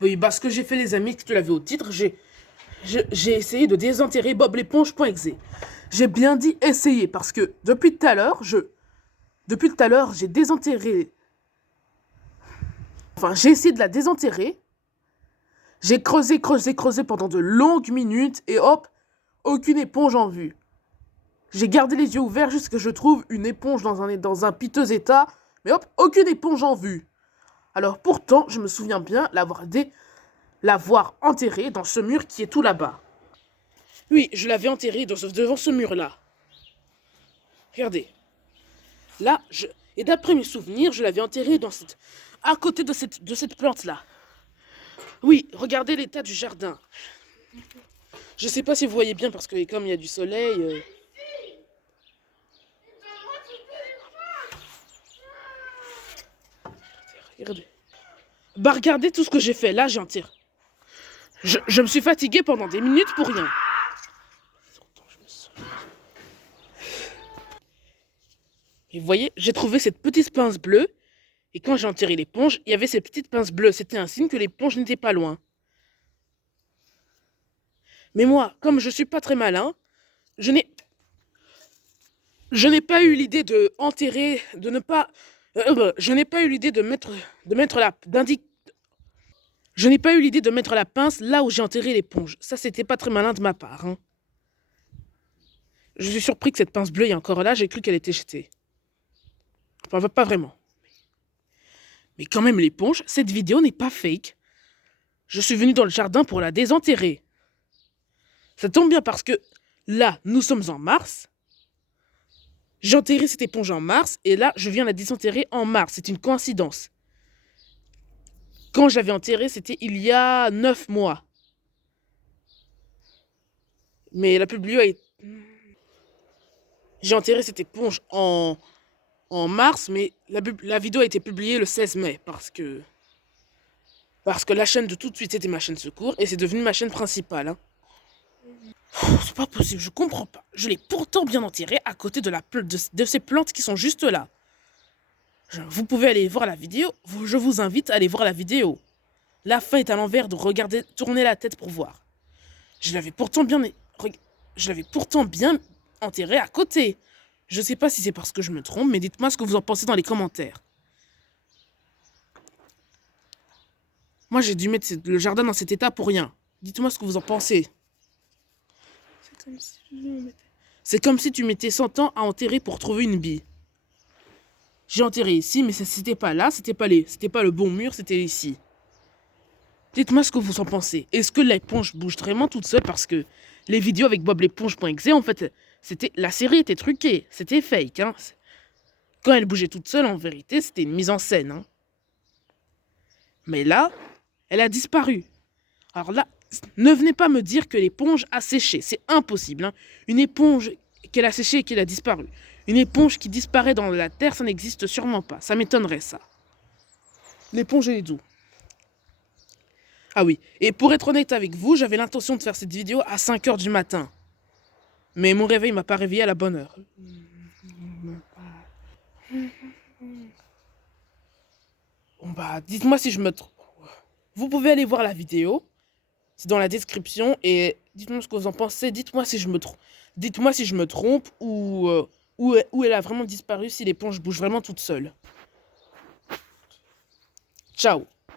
Oui, bah ce que j'ai fait les amis, que tu l'avais au titre, j'ai essayé de désenterrer Bob l'éponge.exe. J'ai bien dit essayer parce que depuis tout à l'heure, j'ai désenterré. Enfin, j'ai essayé de la désenterrer. J'ai creusé pendant de longues minutes et hop, aucune éponge en vue. J'ai gardé les yeux ouverts jusqu'à ce que je trouve une éponge dans un piteux état, mais hop, aucune éponge en vue. Alors pourtant, je me souviens bien l'avoir enterrée dans ce mur qui est tout là-bas. Oui, je l'avais enterrée devant ce mur-là. Regardez. Là, et d'après mes souvenirs, je l'avais enterrée à côté de cette plante-là. Oui, regardez l'état du jardin. Je sais pas si vous voyez bien parce que comme il y a du soleil... Regardez. Bah regardez tout ce que j'ai fait. Là, j'ai enterré. Je me suis fatigué pendant des minutes pour rien. Et vous voyez, j'ai trouvé cette petite pince bleue. Et quand j'ai enterré l'éponge, il y avait ces petites pinces bleues. C'était un signe que l'éponge n'était pas loin. Mais moi, comme je suis pas très malin, je n'ai pas eu l'idée de enterrer, de ne pas... je n'ai pas eu l'idée de mettre Je n'ai pas eu l'idée de mettre la pince là où j'ai enterré l'éponge. Ça, c'était pas très malin de ma part. Hein. Je suis surpris que cette pince bleue est encore là. J'ai cru qu'elle était jetée. Enfin, pas vraiment. Mais quand même, l'éponge, cette vidéo n'est pas fake. Je suis venu dans le jardin pour la désenterrer. Ça tombe bien parce que là, nous sommes en mars. J'ai enterré cette éponge en mars et là, je viens la désenterrer en mars. C'est une coïncidence. Quand j'avais enterré, c'était il y a 9 mois. Mais la publio a été... J'ai enterré cette éponge en mars, mais la vidéo a été publiée le 16 mai parce que la chaîne de tout de suite c'était ma chaîne secours et c'est devenu ma chaîne principale. Hein. C'est pas possible, je comprends pas. Je l'ai pourtant bien enterré à côté de ces plantes qui sont juste là. Vous pouvez aller voir la vidéo, je vous invite à aller voir la vidéo. La fin est à l'envers, de regarder, tourner la tête pour voir. Je l'avais pourtant bien enterré à côté. Je sais pas si c'est parce que je me trompe, mais dites-moi ce que vous en pensez dans les commentaires. Moi, j'ai dû mettre le jardin dans cet état pour rien. Dites-moi ce que vous en pensez. C'est comme si tu mettais 100 ans à enterrer pour trouver une bille. J'ai enterré ici, mais c'était pas là, c'était pas le bon mur, c'était ici. Dites-moi ce que vous en pensez. Est-ce que l'éponge bouge vraiment toute seule parce que les vidéos avec Bob l'éponge.exe, en fait, la série était truquée, c'était fake. Hein. Quand elle bougeait toute seule, en vérité, c'était une mise en scène. Hein. Mais là, elle a disparu. Alors là, ne venez pas me dire que l'éponge a séché, c'est impossible. Hein. Une éponge qu'elle a séché et qu'elle a disparu. Une éponge qui disparaît dans la terre, ça n'existe sûrement pas. Ça m'étonnerait, ça. L'éponge, elle est d'où? Ah oui, et pour être honnête avec vous, j'avais l'intention de faire cette vidéo à 5h du matin. Mais mon réveil m'a pas réveillé à la bonne heure. Bon bah, dites-moi si je me trompe. Vous pouvez aller voir la vidéo. C'est dans la description. Et dites-moi ce que vous en pensez. Dites-moi si je me trompe. Dites-moi si je me trompe ou où elle a vraiment disparu, si l'éponge bouge vraiment toute seule. Ciao.